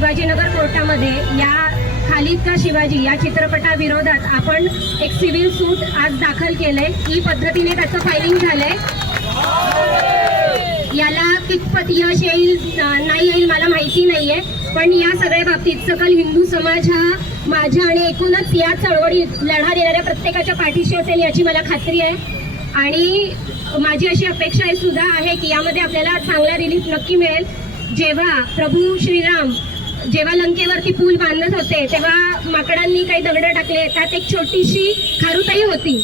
शिवाजीनगर कोर्टामध्ये या खालिद का शिवाजी या चित्रपटाविरोधात आपण एक सिव्हिल सूट आज दाखल केलंय. ई पद्धतीने त्याचं फायलिंग झालंय. याला कितपत यश येईल नाही येईल मला माहिती नाहीये. पण या सगळ्या बाबतीत सकल हिंदू समाज हा माझ्या आणि एकूणच या चळवळीत लढा देणाऱ्या प्रत्येकाच्या पाठीशी असेल याची मला खात्री आहे. आणि माझी अशी अपेक्षा आहे सुद्धा आहे की यामध्ये आपल्याला चांगला रिलीफ नक्की मिळेल. जेव्हा प्रभू श्रीराम जेव्हा लंकेवरती पूल बांधत होते तेव्हा माकडांनी काही दगड टाकले. त्यात एक छोटीशी खारुताई होती.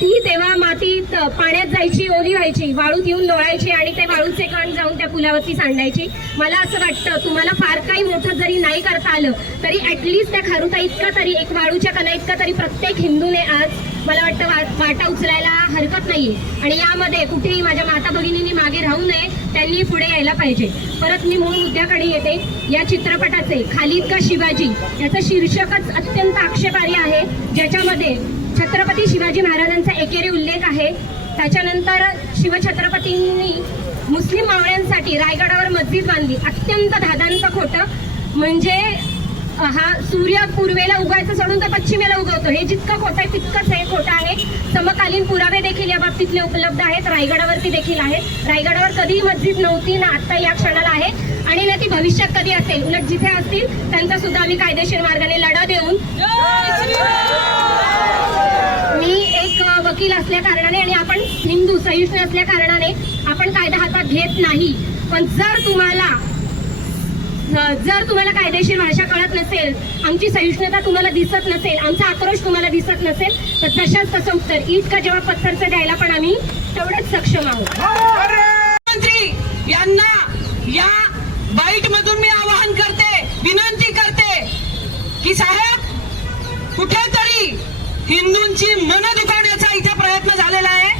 ती तेव्हा मातीत पाण्यात जायची ओली व्हायची वाळूत येऊन लोळायची आणि ते वाळूचे कण जाऊन त्या पुलावरती सांडायची. मला असं वाटतं तुम्हाला फार काही मोठं जरी नाही करता आलं तरी ऍटलिस्ट त्या खारुता इतका तरी एक वाळूच्या कणा इतका तरी प्रत्येक हिंदूने आज मला वाटतं वाटा उचलायला हरकत नाहीये. आणि यामध्ये कुठेही माझ्या माता भगिनींनी मागे राहू नये त्यांनी पुढे यायला पाहिजे. परत मी मूळ मुद्द्याकडे येते. या चित्रपटाचे खालीद का शिवाजी याचं शीर्षकच अत्यंत आक्षेपार्ह आहे ज्याच्यामध्ये छत्रपती शिवाजी महाराजांचा एकेरी उल्लेख आहे. त्याच्यानंतर शिवछत्रपतींनी मुस्लिम मावळ्यांसाठी रायगडावर मस्जिद बांधली. अत्यंत धादांचं खोटं. म्हणजे हा सूर्य पूर्वेला उगायचं सोडून तर पश्चिमेला उगवतो. हे जितकं खोटं आहे तितकंच हे खोटं आहे. समकालीन पुरावे देखील या बाबतीतले उपलब्ध आहेत. रायगडावरती देखील आहेत. रायगडावर कधीही मस्जिद नव्हती ना आता या क्षणाला आहे. आणि ना ती भविष्यात कधी असेल. उलट जिथे असतील त्यांचा सुद्धा आम्ही कायदेशीर मार्गाने लढा देऊन मी एक वकील असल्या कारणाने आणि आपण हिंदू सहिष्णू असल्या कारणाने आपण कायदा हातात घेत नाही. पण जर तुम्हाला जर तुम्हाला कायदेशीर भाषा कळत नसेल आमची सहिष्णुता तुम्हाला दिसत नसेल आमचा आक्रोश तुम्हाला दिसत नसेल तर तशाच तसं उत्तर ईट का जेव्हा पत्थरचं द्यायला पण आम्ही तेवढेच सक्षम आहोत. यांना या बाईट मधून मी आवाहन करते विनंती करते की साहेब कुठेतरी हिंदूंची मन दुखावण्याचा इथे प्रयत्न झालेला आहे.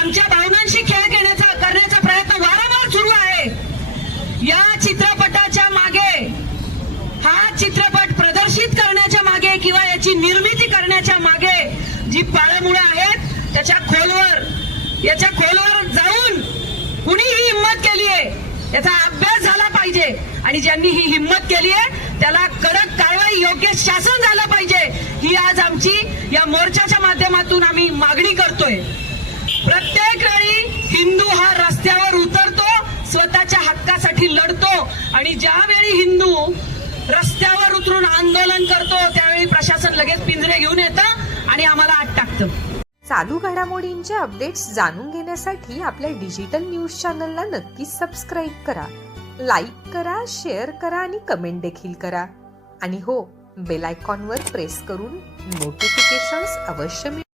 आमच्या भावनांशी खेळ घेण्याचा करण्याचा प्रयत्न वारंवार सुरू आहे. या चित्र मागे हा चित्रपट प्रदर्शित करण्याच्या याची निर्मिती करण्याच्या मागे जी पाळमुळं आहेत त्याच्या खोलवर याच्या खोलवर जाऊन कुणी ही हिंमत केली आहे याचा अभ्यास झाला पाहिजे. आणि ज्यांनी ही हिंमत केली आहे त्याला कडक कारवाई योग्य शासन झालं पाहिजे. ही आज आमची या मोर्चाच्या माध्यमातून आम्ही मागणी करतोय. प्रत्येक वेळी हिंदू हा रस्त्यावर उतरतो स्वतःच्या हक्कासाठी लढतो. आणि ज्यावेळी हिंदू रस्त्यावर उतरून आंदोलन करतो त्यावेळी प्रशासन लगेच पिंजरे घेऊन येतं आणि आम्हाला आत टाकतं. चालू घडामोडींचे अपडेट्स जाणून घेण्यासाठी आपल्या डिजिटल न्यूज चॅनलला नक्की सबस्क्राईब करा. लाईक करा शेअर करा आणि कमेंट देखील करा. आणि हो बेल आयकॉनवर प्रेस करून नोटिफिकेशन्स अवश्य मिळवा.